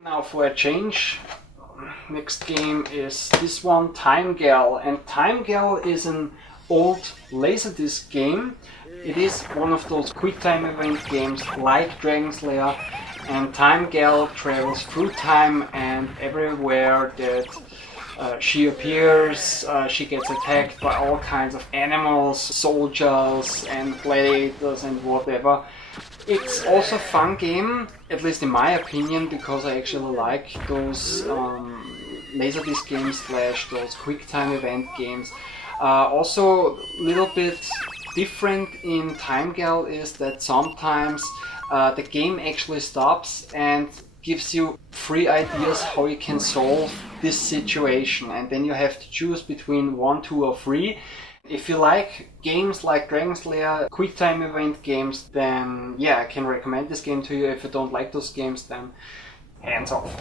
Now for a change, next game is this one, Time Gal. And Time Gal is an old Laserdisc game. It is one of those quick time event games like Dragon's Lair, and Time Gal travels through time, and everywhere that she appears, she gets attacked by all kinds of animals, soldiers and gladiators and whatever. It's also a fun game, at least in my opinion, because I actually like those Laserdisc games / those quick time event games. Also, a little bit different in Time Gal is that sometimes the game actually stops and gives you 3 ideas how you can solve this situation, and then you have to choose between 1, 2 or 3. If you like games like Dragon's Lair, quick time event games, then yeah, I can recommend this game to you. If you don't like those games, then hands off.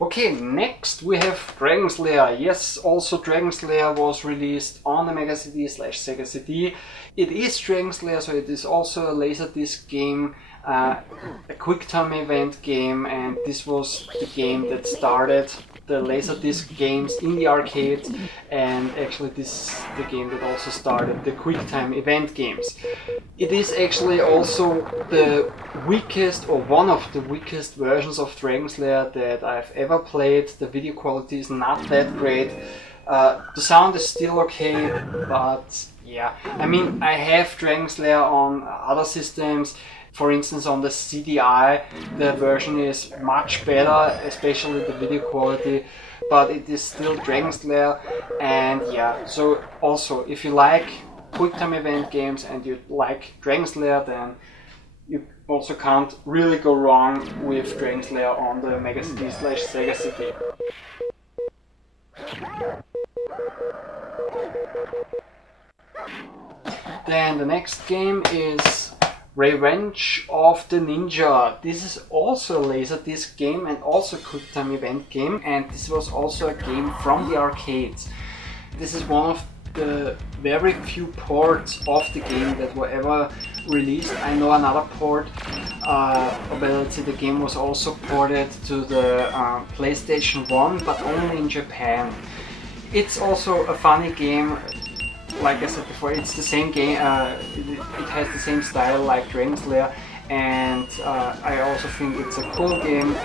Okay, next we have Dragon's Lair. Yes, also Dragon's Lair was released on the Mega CD / Sega CD. It is Dragon's Lair, so it is also a Laserdisc game, a quick time event game, and this was the game that started the Laserdisc games in the arcade, and actually this is the game that also started the quick time event games. It is actually also the weakest, or one of the weakest versions of Dragon's Lair that I've ever played. The video quality is not that great. The sound is still okay, but yeah, I mean, I have Dragon's Lair on other systems. For instance, on the CDI, the version is much better, especially the video quality, but it is still Dragon's Lair. And yeah, so also, if you like quick time event games and you like Dragon's Lair, then you also can't really go wrong with Dragon's Lair on the Mega CD / Sega CD. Then the next game is Revenge of the Ninja. This is also a Laserdisc game and also a quick time event game, and this was also a game from the arcades. This is one of the very few ports of the game that were ever released. I know another port ability. The game was also ported to the PlayStation 1, but only in Japan. It's also a funny game. Like I said before, it's the same game, it has the same style like Dragon's Lair, and I also think it's a cool game,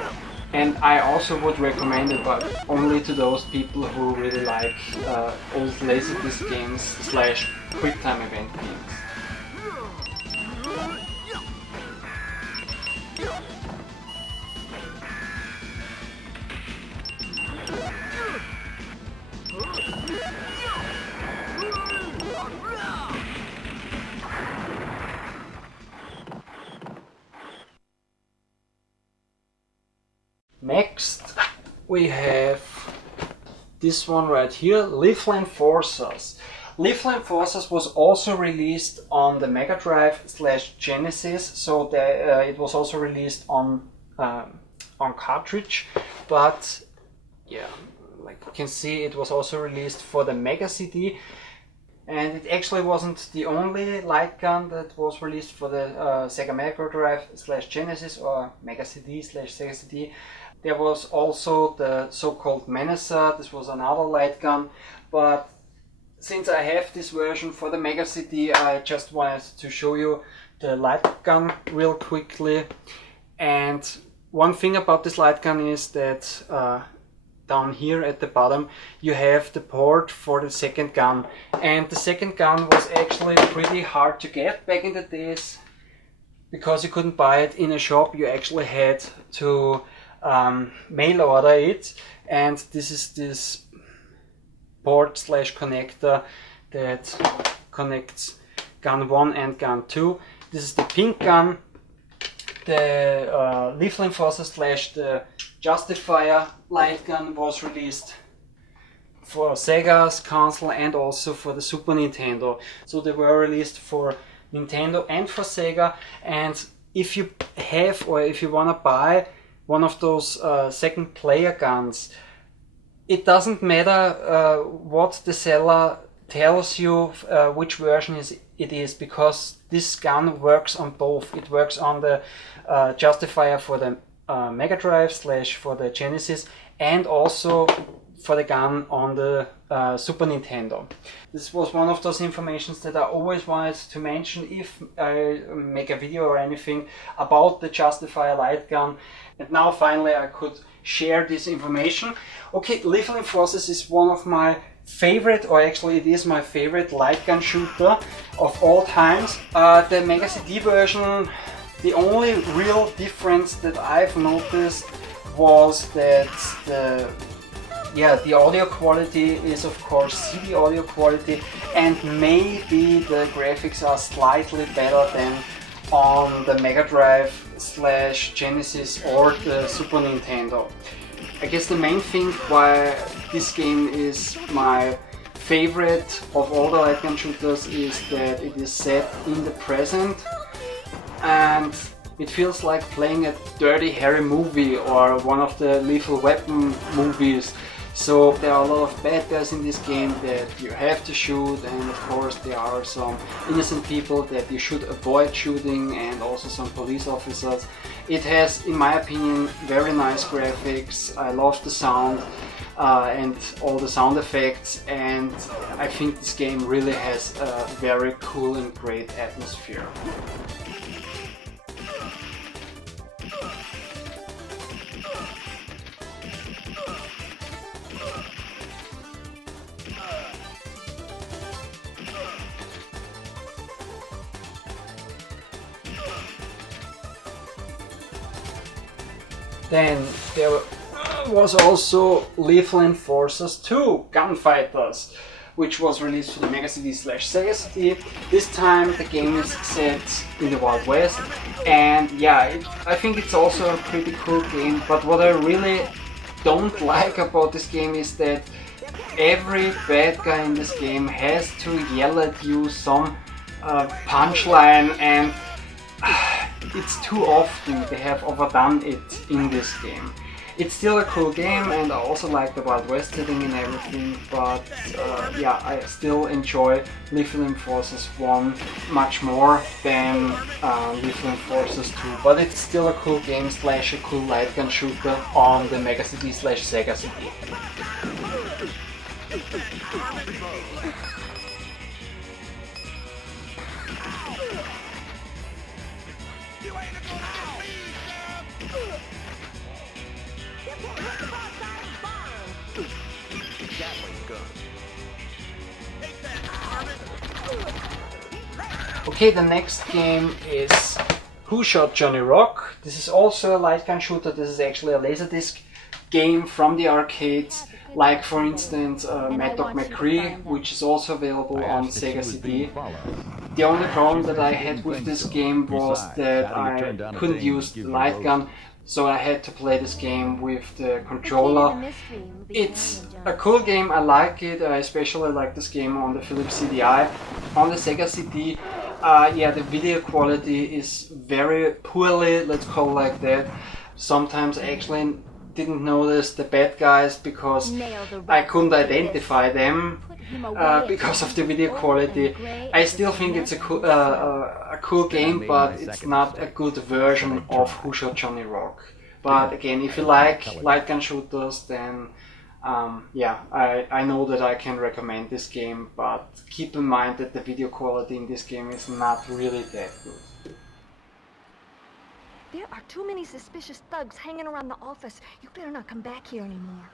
and I also would recommend it, but only to those people who really like old Laserdisc games / quick time event games. Next we have this one right here, Leafling Forces. Leafling Forces was also released on the Mega Drive / Genesis, so it was also released on cartridge, but yeah, like you can see, it was also released for the Mega CD. And it actually wasn't the only light gun that was released for the Sega Mega Drive / Genesis or Mega CD / Sega CD. There was also the so-called Menacer. This was another light gun, but since I have this version for the Mega CD, I just wanted to show you the light gun real quickly. And one thing about this light gun is that down here at the bottom you have the port for the second gun, and the second gun was actually pretty hard to get back in the days because you couldn't buy it in a shop. You actually had to mail order it, and this is this port / connector that connects gun 1 and gun 2. This is the pink gun. The Leafling Forces / the Justifier light gun was released for Sega's console and also for the Super Nintendo. So they were released for Nintendo and for Sega. And if you have or if you want to buy one of those second player guns, it doesn't matter what the seller tells you which version it is, because this gun works on both. It works on the justifier for the Mega Drive / for the Genesis, and also for the gun on the Super Nintendo. This was one of those informations that I always wanted to mention if I make a video or anything about the Justifier light gun, and now finally I could share this information. Okay, Leafling Forces is one of my favorite, or actually it is my favorite light gun shooter of all times. The Mega CD version, the only real difference that I've noticed was that the audio quality is of course CD audio quality, and maybe the graphics are slightly better than on the Mega Drive / Genesis or the Super Nintendo. I guess the main thing why this game is my favorite of all the light gun shooters is that it is set in the present, and it feels like playing a Dirty Harry movie or one of the Lethal Weapon movies. So there are a lot of bad guys in this game that you have to shoot, and of course there are some innocent people that you should avoid shooting, and also some police officers. It has, in my opinion, very nice graphics. I love the sound and all the sound effects, and I think this game really has a very cool and great atmosphere. Then there was also Leafling Forces 2 Gunfighters, which was released for the Mega CD / Sega CD. This time the game is set in the Wild West, and yeah, I think it's also a pretty cool game, but what I really don't like about this game is that every bad guy in this game has to yell at you some punchline, and it's too often they have overdone it in this game. It's still a cool game, and I also like the Wild West setting and everything, but yeah, I still enjoy Leafling Forces 1 much more than Leafling Forces 2, but it's still a cool game / a cool light gun shooter on the Mega CD / Sega CD. Okay, the next game is Who Shot Johnny Rock? This is also a light gun shooter. This is actually a Laserdisc game from the arcades, like for instance Mad Dog McCree, which is also available on Sega CD. The only problem that I had with this game was that I couldn't use the light gun, so I had to play this game with the controller. It's a cool game, I like it. I especially like this game on the Philips CDI. On the Sega CD, yeah, the video quality is very poorly, let's call it like that. Sometimes I actually didn't notice the bad guys because I couldn't identify them because of the video quality. I still think it's a cool game, but it's not a good version of Who Shot Johnny Rock. But again, if you like light gun shooters, then yeah, I know that I can recommend this game, but keep in mind that the video quality in this game is not really that good. There are too many suspicious thugs hanging around the office. You better not come back here anymore.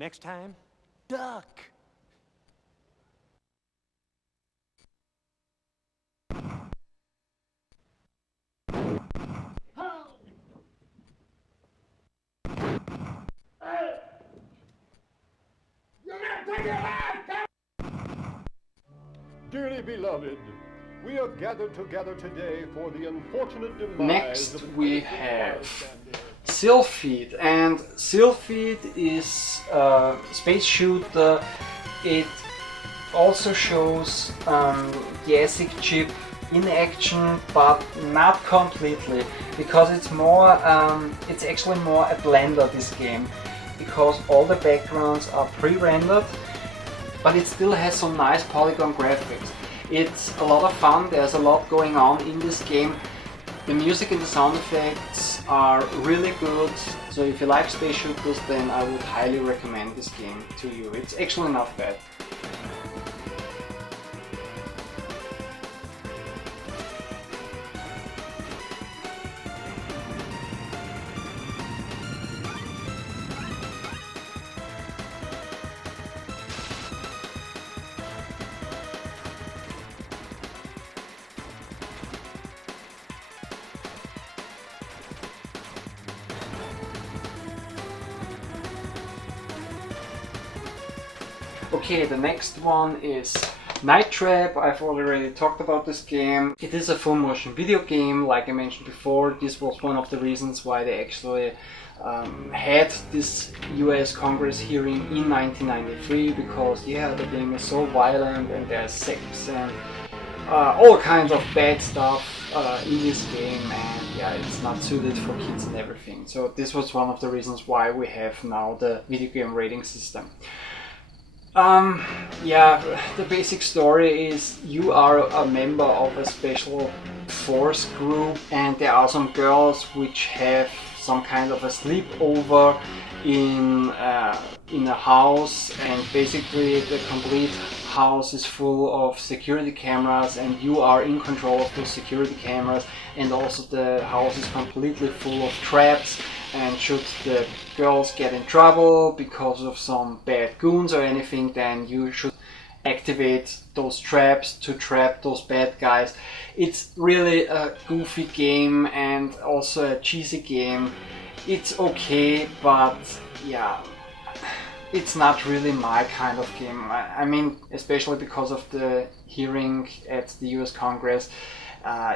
Next time, duck. You're gonna take your life! Dearly beloved, we are gathered together today for the unfortunate demise Next of an we innocent have bystander. Sealfit, and Sealfit is a space shooter. It also shows the ASIC chip in action, but not completely, because it's more it's actually more a blender, this game, because all the backgrounds are pre-rendered, but it still has some nice polygon graphics. It's a lot of fun, there's a lot going on in this game. The music and the sound effects are really good, so if you like space shooters, then I would highly recommend this game to you. It's actually not bad. Okay, the next one is Night Trap. I've already talked about this game. It is a full motion video game, like I mentioned before. This was one of the reasons why they actually had this US Congress hearing in 1993, because yeah, the game is so violent and there's sex and all kinds of bad stuff in this game, and yeah, it's not suited for kids and everything. So this was one of the reasons why we have now the video game rating system. Yeah, the basic story is you are a member of a special force group, and there are some girls which have some kind of a sleepover in a house, and basically the complete house is full of security cameras, and you are in control of those security cameras, and also the house is completely full of traps, and should the girls get in trouble because of some bad goons or anything, then you should activate those traps to trap those bad guys. It's really a goofy game and also a cheesy game. It's okay, but yeah, it's not really my kind of game. I mean, especially because of the hearing at the US Congress.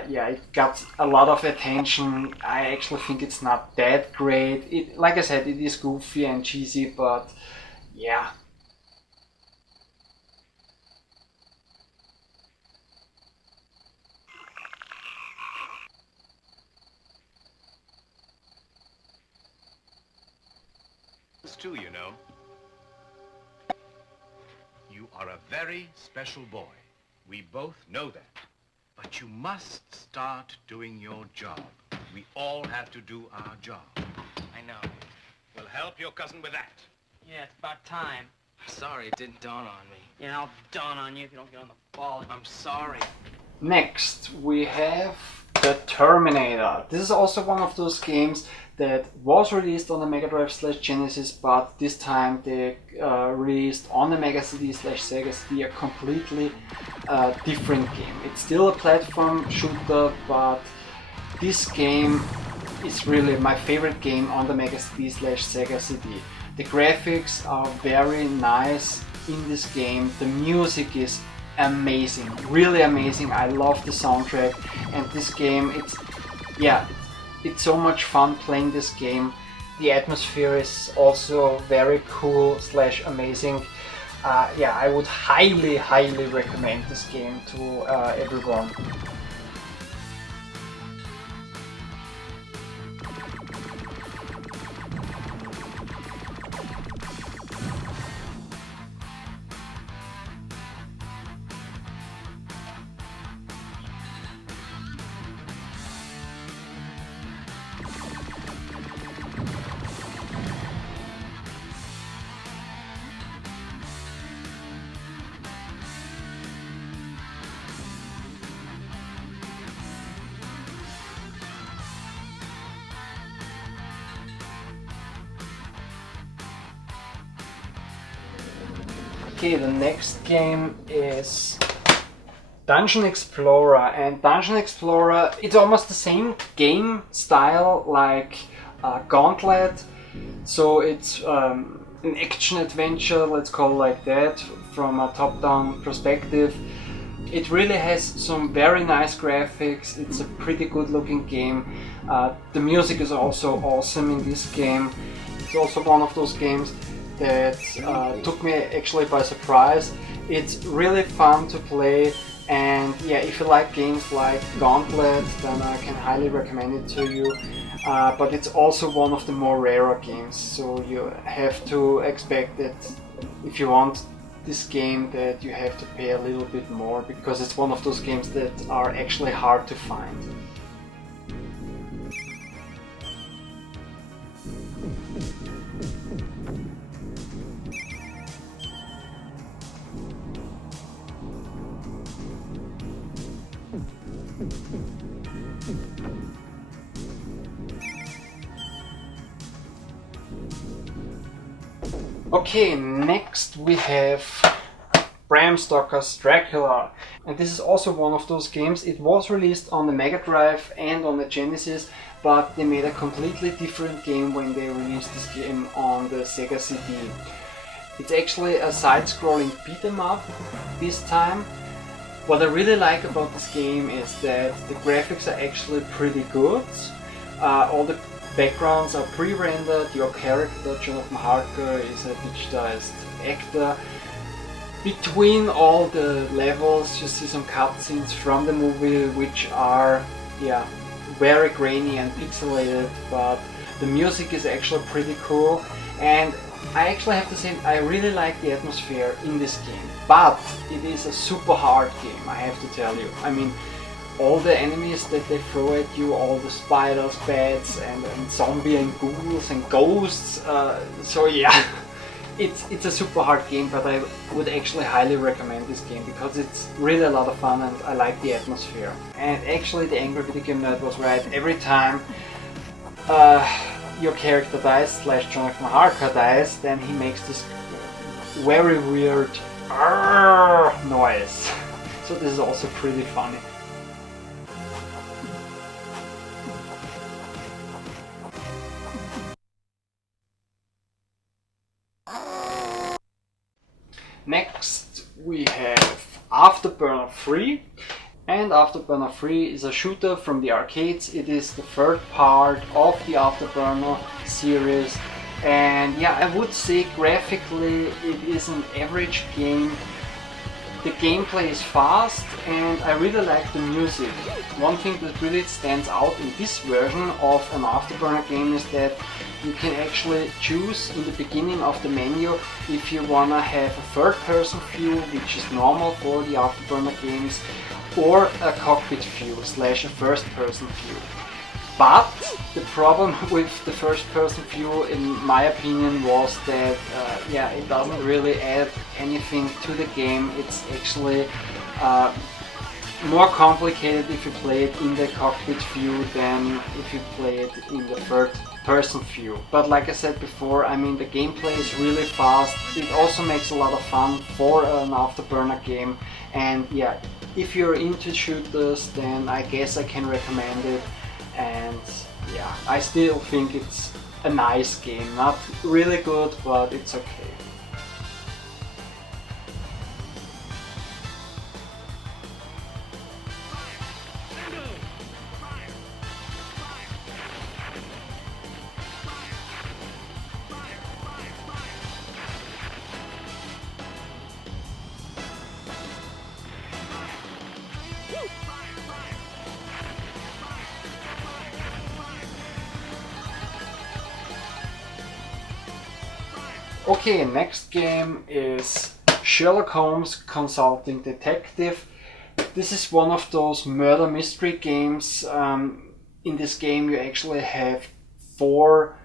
Yeah, it got a lot of attention. I actually think it's not that great. Like I said, it is goofy and cheesy, but yeah. This too, you know. You are a very special boy. We both know that. But you must start doing your job. We all have to do our job. I know. We'll help your cousin with that. Yeah, it's about time. Sorry, it didn't dawn on me. Yeah, I'll dawn on you if you don't get on the ball. I'm sorry. Next, we have the Terminator. This is also one of those games that was released on the Mega Drive / Genesis, but this time they released on the Mega CD / Sega CD a completely different game. It's still a platform shooter, but this game is really my favorite game on the Mega CD / Sega CD. The graphics are very nice in this game. The music is amazing, really amazing. I love the soundtrack, and this game, it's so much fun playing this game. The atmosphere is also very cool / amazing. Yeah, I would highly recommend this game to everyone. Okay, the next game is Dungeon Explorer, and Dungeon Explorer, it's almost the same game style like Gauntlet, so it's an action adventure, let's call it like that, from a top-down perspective. It really has some very nice graphics. It's a pretty good looking game. The music is also awesome in this game. It's also one of those games that took me actually by surprise. It's really fun to play, and yeah, if you like games like Gauntlet, then I can highly recommend it to you. But it's also one of the more rarer games, so you have to expect that if you want this game that you have to pay a little bit more, because it's one of those games that are actually hard to find. Okay, next we have Bram Stoker's Dracula, and this is also one of those games. It was released on the Mega Drive and on the Genesis, but they made a completely different game when they released this game on the Sega CD. It's actually a side-scrolling beat 'em up this time. What I really like about this game is that the graphics are actually pretty good. All the backgrounds are pre-rendered. Your character, Jonathan Harker, is a digitized actor. Between all the levels you see some cutscenes from the movie which are very grainy and pixelated, but the music is actually pretty cool, and I actually have to say I really like the atmosphere in this game, but it is a super hard game, I have to tell you. I mean, all the enemies that they throw at you, all the spiders, bats, and zombie and ghouls and ghosts, so yeah, it's a super hard game, but I would actually highly recommend this game because it's really a lot of fun and I like the atmosphere. And actually the Angry Video Game Nerd was right. Every time your character dies, / Jonathan Harker dies, then he makes this very weird noise. So this is also pretty funny. Next we have Afterburner 3, and Afterburner 3 is a shooter from the arcades. It is the third part of the Afterburner series, and yeah, I would say graphically it is an average game. The gameplay is fast and I really like the music. One thing that really stands out in this version of an Afterburner game is that you can actually choose in the beginning of the menu if you wanna have a third-person view, which is normal for the Afterburner games, or a cockpit view / a first-person view. But the problem with the first-person view, in my opinion, was that it doesn't really add anything to the game. It's actually more complicated if you play it in the cockpit view than if you play it in the third-person view. But like I said before, I mean, the gameplay is really fast. It also makes a lot of fun for an Afterburner game, and yeah, if you're into shooters, then I guess I can recommend it. And yeah, I still think it's a nice game. Not really good, but it's okay. Okay, next game is Sherlock Holmes Consulting Detective. This is one of those murder mystery games. In this game you actually have 4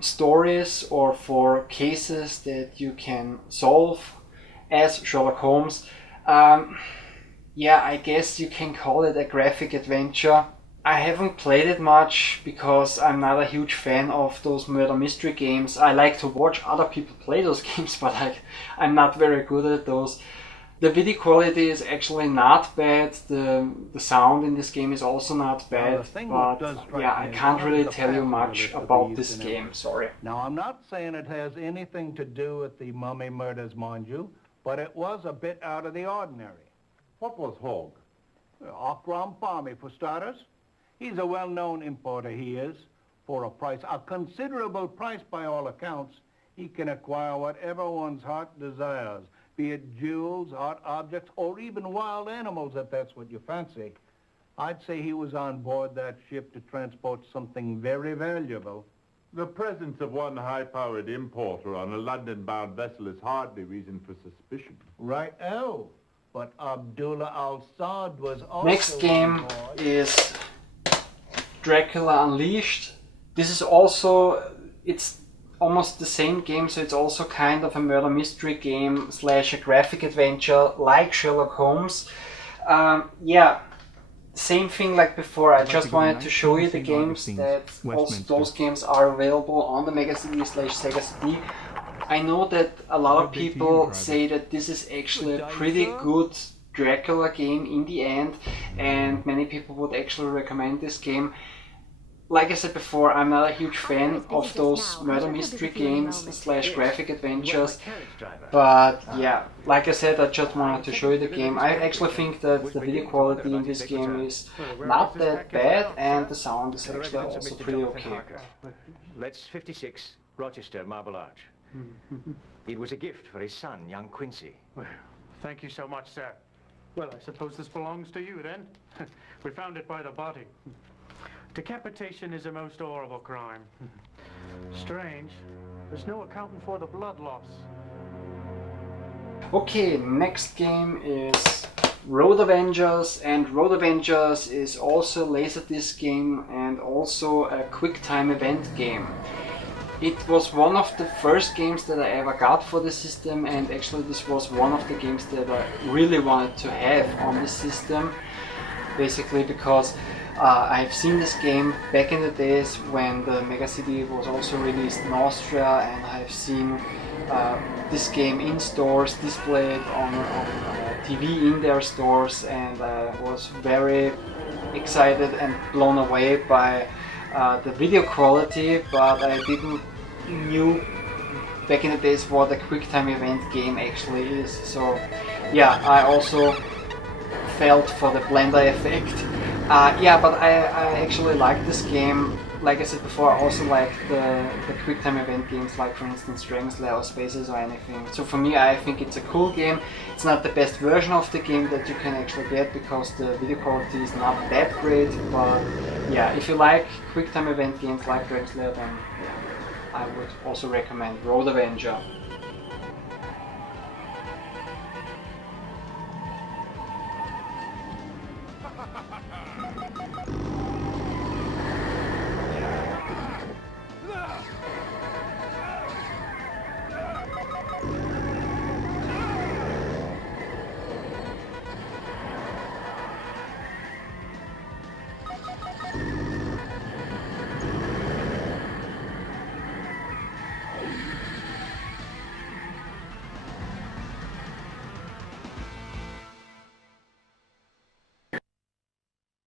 stories or 4 cases that you can solve as Sherlock Holmes. I guess you can call it a graphic adventure. I haven't played it much because I'm not a huge fan of those murder mystery games. I like to watch other people play those games, but I'm not very good at those. The video quality is actually not bad. The sound in this game is also not bad, but yeah, I can't really tell you much about this game, sorry. Now, I'm not saying it has anything to do with the mummy murders, mind you, but it was a bit out of the ordinary. What was Hogg? Akram Farmy, for starters. He's a well-known importer, he is. For a considerable price by all accounts, he can acquire whatever one's heart desires, be it jewels, art objects, or even wild animals, if that's what you fancy. I'd say he was on board that ship to transport something very valuable. The presence of one high-powered importer on a London-bound vessel is hardly reason for suspicion. Right, oh. But Abdullah Al-Saad was also Next game on board. is Dracula Unleashed. This is also, it's almost the same game, so it's also kind of a murder mystery game slash a graphic adventure like Sherlock Holmes. Yeah, same thing like before. I just wanted to show you the games that also those games are available on the Mega CD slash Sega CD. I know that a lot of people say that this is actually a pretty good Dracula game in the end, and many people would actually recommend this game. Like I said before, I'm not a huge fan of those murder mystery games slash graphic adventures, but yeah, like I said, I just wanted to show you the game. I actually think that the video quality in this game is not that bad, and the sound is actually also pretty okay. Let's 56, Rochester, Marble Arch. It was a gift for his son, young Quincy. Well, thank you so much, sir. Well, I suppose this belongs to you, then. We found it by the body. Decapitation is a most horrible crime. Strange. There's no accounting for the blood loss. Okay, next game is Road Avengers, and Road Avengers is also a Laserdisc game and also a QuickTime event game. It was one of the first games that I ever got for the system, and actually this was one of the games that I really wanted to have on the system, basically because I've seen this game back in the days when the Mega CD was also released in Austria, and I've seen this game in stores, displayed on TV in their stores, and I was very excited and blown away by the video quality, but I didn't knew back in the days what a QuickTime event game actually is. So yeah, I also felt for the blender effect. Yeah, but I actually like this game. Like I said before, I also like the QuickTime event games, like for instance Dragon's Lair or Spaces or anything. So for me, I think it's a cool game. It's not the best version of the game that you can actually get because the video quality is not that great, but yeah, if you like QuickTime event games like Dragon's Lair, then yeah, I would also recommend Road Avenger.